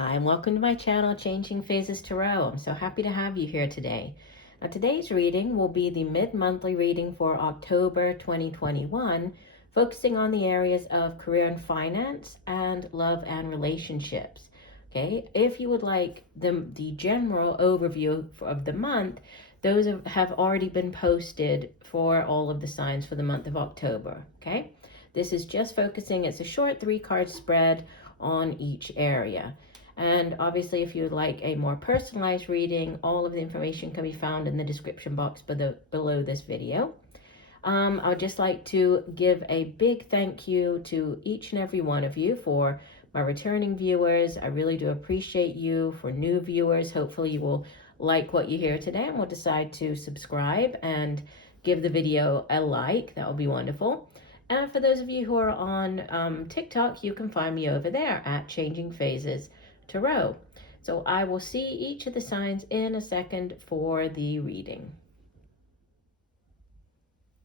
Hi, and welcome to my channel, Changing Phases Tarot. I'm so happy to have you here today. Now, today's reading will be the mid-monthly reading for October 2021, focusing on the areas of career and finance and love and relationships. Okay, if you would like the general overview of the month, those have already been posted for all of the signs for the month of October. Okay, this is just focusing, it's a short 3-card spread on each area. And obviously, if you would like a more personalized reading, all of the information can be found in the description box below this video. I would just like to give a big thank you to each and every one of you. For my returning viewers, I really do appreciate you. For new viewers, hopefully you will like what you hear today and will decide to subscribe and give the video a like. That would be wonderful. And for those of you who are on TikTok, you can find me over there at Changing Phases Tarot. So I will see each of the signs in a second for the reading.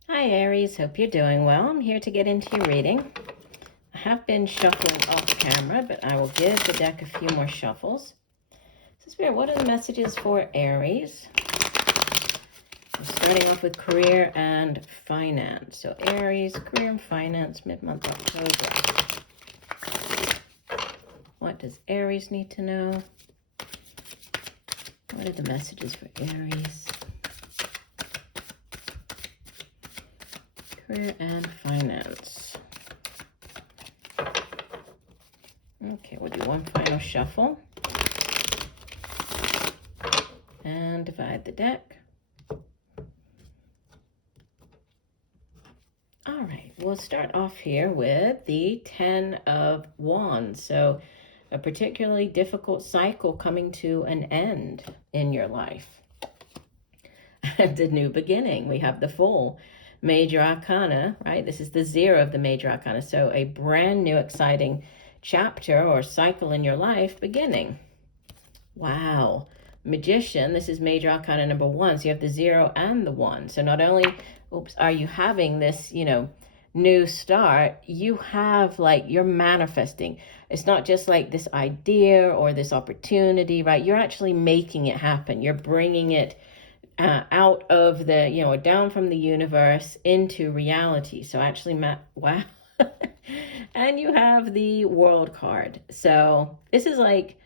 Hi Aries, hope you're doing well. I'm here to get into your reading. I have been shuffling off camera, but I will give the deck a few more shuffles. So Spirit, what are the messages for Aries? I'm starting off with career and finance. So Aries, career and finance, mid-month October. What does Aries need to know? What are the messages for Aries? Career and finance. Okay, we'll do one final shuffle. And divide the deck. All right, we'll start off here with the 10 of Wands. So a particularly difficult cycle coming to an end in your life. And a new beginning. We have the Fool, Major Arcana, right? This is the 0 of the Major Arcana. So a brand new exciting chapter or cycle in your life beginning. Wow. Magician, this is Major Arcana number 1. So you have the 0 and the 1. So not only, are you having this, new start, you have you're manifesting. It's not just like this idea or this opportunity, right? You're actually making it happen. You're bringing it out of the, down from the universe into reality. So actually, wow. And you have the World card. So this is like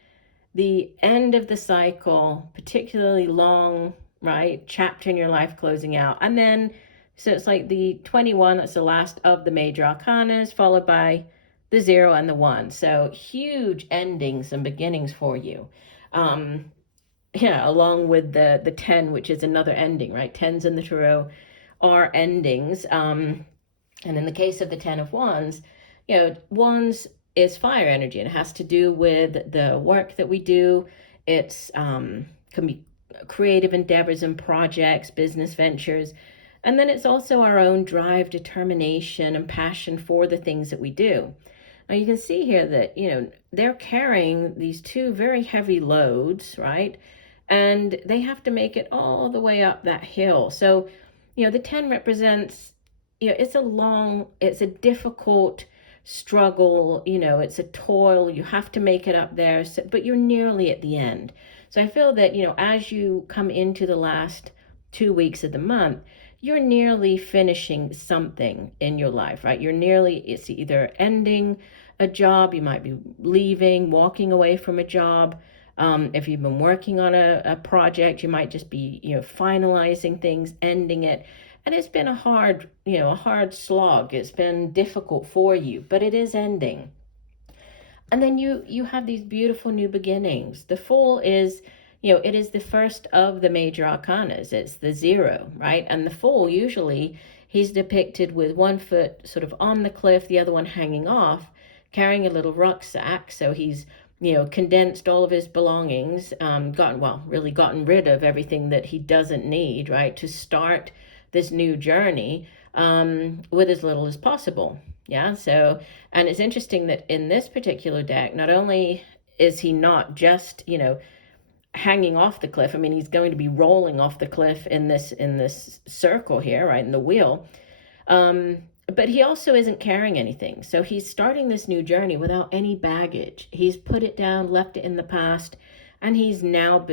the end of the cycle, particularly long, right, chapter in your life closing out. And then, so it's like the 21, that's the last of the Major Arcanas, followed by the 0 and the 1. So huge endings and beginnings for you. Along with the 10, which is another ending, right? 10s in the tarot are endings. And in the case of the 10 of Wands, Wands is fire energy, and it has to do with the work that we do. It's can be creative endeavors and projects, business ventures, and then it's also our own drive, determination, and passion for the things that we do. Now you can see here that they're carrying these 2 very heavy loads, right? And they have to make it all the way up that hill. So the 10 represents it's a difficult struggle, it's a toil. You have to make it up there, but you're nearly at the end. So I feel that as you come into the last 2 weeks of the month, you're nearly finishing something in your life, right? It's either ending a job, you might be leaving, walking away from a job. If you've been working on a project, you might just be finalizing things, ending it. And it's been a hard slog. It's been difficult for you, but it is ending. And then you have these beautiful new beginnings. The Fool is, it is the first of the Major Arcanas. It's the 0, right? And the Fool, usually, he's depicted with one foot sort of on the cliff, the other one hanging off, carrying a little rucksack. So he's, condensed all of his belongings, gotten rid of everything that he doesn't need, right, to start this new journey with as little as possible. Yeah, so, and it's interesting that in this particular deck, not only is he not just, hanging off the cliff, I mean, he's going to be rolling off the cliff in this circle here, right, in the wheel. but he also isn't carrying anything. So he's starting this new journey without any baggage. He's put it down, left it in the past, and he's now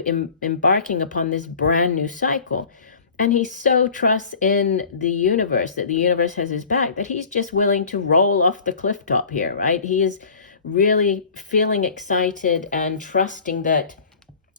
embarking upon this brand new cycle. And he so trusts in the universe, that the universe has his back, that he's just willing to roll off the cliff top here, right? He is really feeling excited and trusting that,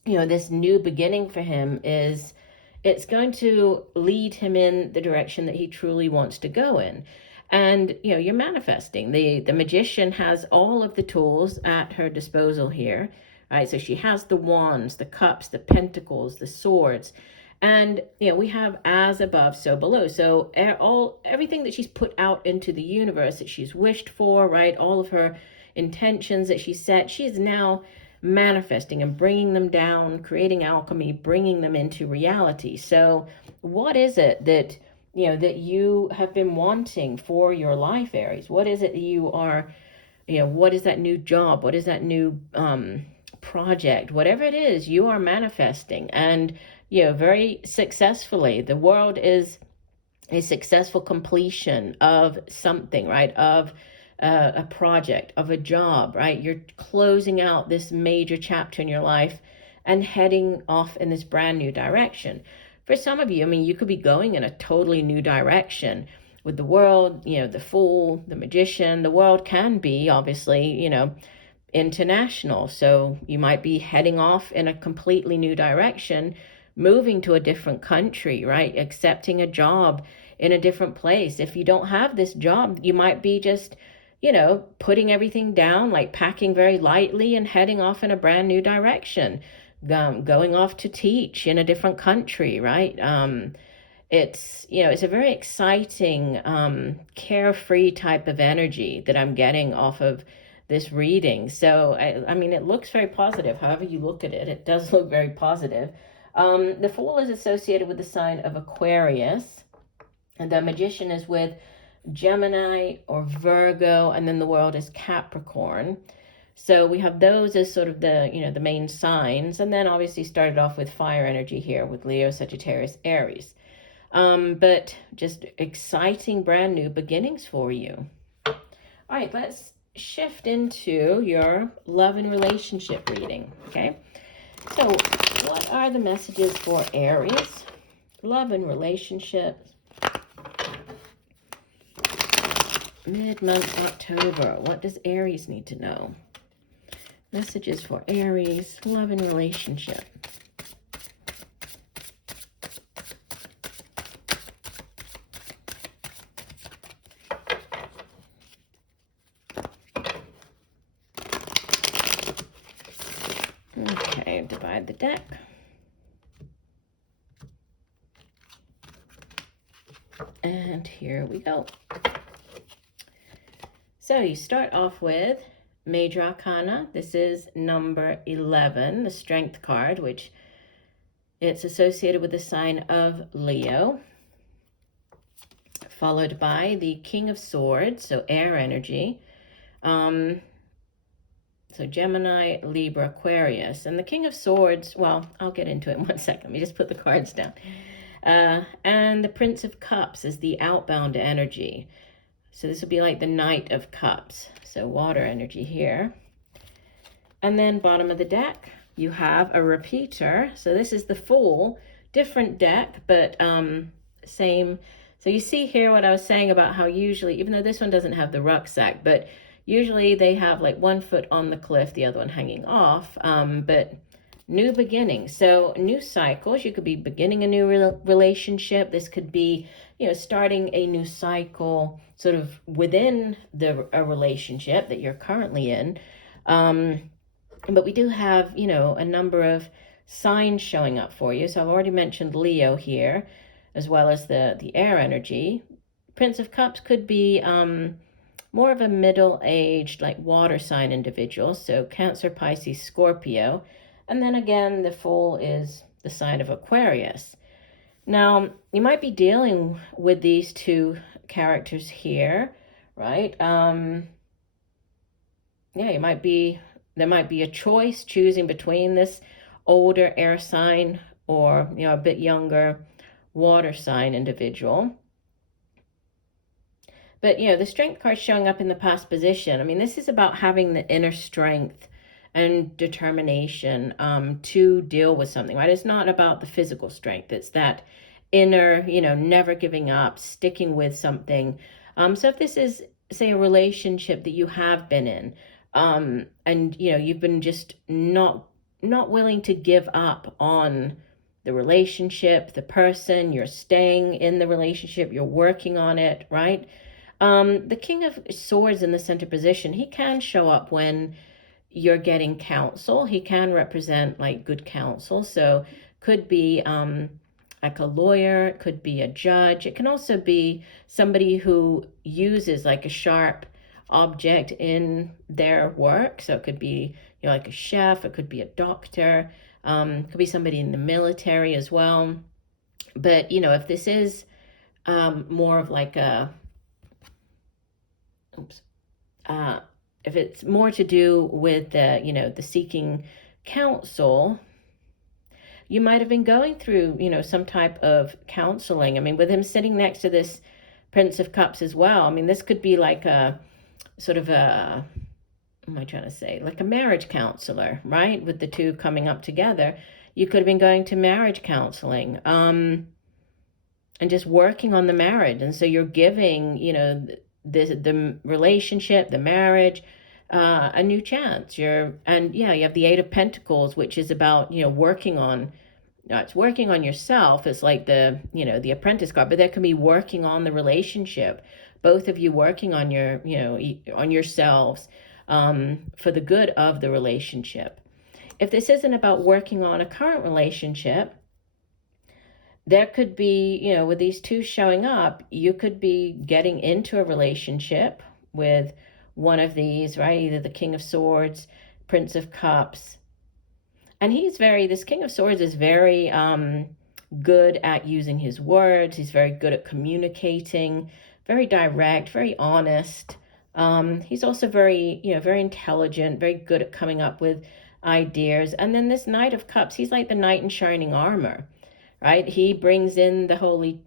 this new beginning for him it's going to lead him in the direction that he truly wants to go in. And, you're manifesting. The magician has all of the tools at her disposal here, right? So she has the wands, the cups, the pentacles, the swords. And, we have as above, so below. So everything that she's put out into the universe that she's wished for, right? All of her intentions that she set, she's now manifesting and bringing them down, creating alchemy, bringing them into reality. So what is it that that you have been wanting for your life, Aries? What is it that you are, what is that new job? What is that new project? Whatever it is, you are manifesting, and very successfully. The world is a successful completion of something, right? Of a project, of a job, right? You're closing out this major chapter in your life and heading off in this brand new direction. For some of you, you could be going in a totally new direction with the world, the Fool, the Magician. The world can be, obviously, international. So you might be heading off in a completely new direction, moving to a different country, right? Accepting a job in a different place. If you don't have this job, you might be just, putting everything down, like packing very lightly and heading off in a brand new direction, going off to teach in a different country, right? It's a very exciting, carefree type of energy that I'm getting off of this reading. So, I mean, it looks very positive. However you look at it, it does look very positive. The Fool is associated with the sign of Aquarius, and the Magician is with Gemini or Virgo, and then the world is Capricorn. So we have those as sort of the, the main signs, and then obviously started off with fire energy here with Leo, Sagittarius, Aries. But just exciting brand new beginnings for you. All right, let's shift into your love and relationship reading, okay? So what are the messages for Aries? Love and relationships. Mid-month October. What does Aries need to know? Messages for Aries, love and relationship. Okay, divide the deck. And here we go. So you start off with Major Arcana. This is number 11, the Strength card, which it's associated with the sign of Leo. Followed by the King of Swords, so air energy. So Gemini, Libra, Aquarius. And the King of Swords, well, I'll get into it in 1 second. Let me just put the cards down. And the Prince of Cups is the outbound energy. So this will be like the Knight of Cups. So water energy here. And then bottom of the deck, you have a repeater. So this is the Fool, different deck, but same. So you see here what I was saying about how usually, even though this one doesn't have the rucksack, but usually they have like one foot on the cliff, the other one hanging off. But new beginnings. So new cycles. You could be beginning a new relationship. This could be, starting a new cycle sort of within a relationship that you're currently in. But we do have, a number of signs showing up for you. So I've already mentioned Leo here, as well as the air energy. Prince of Cups could be more of a middle-aged, like water sign individual. So Cancer, Pisces, Scorpio. And then again, the Fool is the sign of Aquarius. Now, you might be dealing with these two characters here, right? Yeah, there might be a choice choosing between this older air sign or, a bit younger water sign individual. But, the strength card showing up in the past position, I mean, this is about having the inner strength and determination to deal with something, right? It's not about the physical strength. It's that inner, never giving up, sticking with something. So if this is, say, a relationship that you have been in, and, you've been just not willing to give up on the relationship, the person, you're staying in the relationship, you're working on it, right? The King of Swords in the center position, he can show up when you're getting counsel. He can represent like good counsel. So could be like a lawyer, it could be a judge. It can also be somebody who uses like a sharp object in their work. So it could be, like a chef, it could be a doctor, it could be somebody in the military as well. But, if this is more of like a, if it's more to do with the seeking counsel, you might have been going through, some type of counseling. I mean, with him sitting next to this Prince of Cups as well, I mean, this could be like a sort of a, what am I trying to say? Like a marriage counselor, right? With the two coming up together, you could have been going to marriage counseling, and just working on the marriage. And so you're giving, the relationship, the marriage, a new chance. You have the Eight of Pentacles, which is about, working on, it's working on yourself. It's like the, the Apprentice card, but there can be working on the relationship. Both of you working on your, on yourselves, for the good of the relationship. If this isn't about working on a current relationship, there could be, with these two showing up, you could be getting into a relationship with one of these, right? Either the King of Swords, Prince of Cups. And this King of Swords is very good at using his words. He's very good at communicating, very direct, very honest. He's also very, very intelligent, very good at coming up with ideas. And then this Knight of Cups, he's like the knight in shining armor, right? He brings in the Holy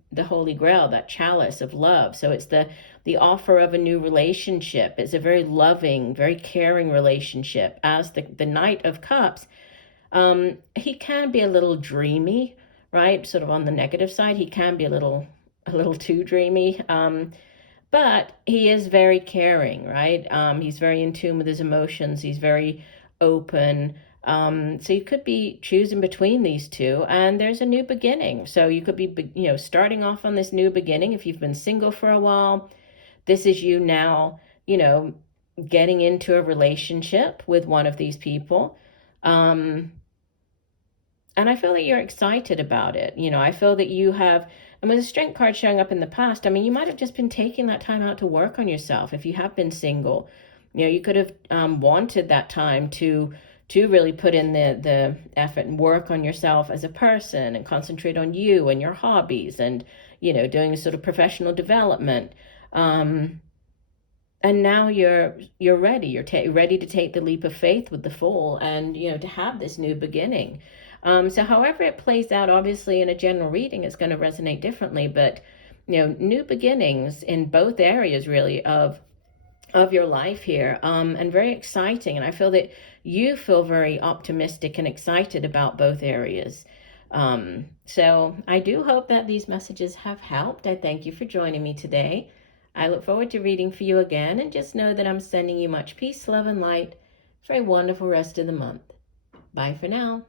Grail, that chalice of love. So it's the offer of a new relationship. It's a very loving, very caring relationship. As the Knight of Cups, he can be a little dreamy, right? Sort of on the negative side, he can be a little too dreamy. But he is very caring, right? He's very in tune with his emotions. He's very open. So you could be choosing between these two, and there's a new beginning. So you could be, starting off on this new beginning. If you've been single for a while, this is you now, getting into a relationship with one of these people. And I feel that you're excited about it. I feel that you have, and with the Strength card showing up in the past, I mean, you might have just been taking that time out to work on yourself. If you have been single, you could have wanted that time to really put in the effort and work on yourself as a person and concentrate on you and your hobbies and, doing a sort of professional development. And now you're ready. You're ready to take the leap of faith with the Fool and, to have this new beginning. So however it plays out, obviously in a general reading, it's going to resonate differently, but, new beginnings in both areas really of your life here, and very exciting. And I feel that you feel very optimistic and excited about both areas. So I do hope that these messages have helped. I thank you for joining me today. I look forward to reading for you again, and just know that I'm sending you much peace, love, and light for a wonderful rest of the month. Bye for now.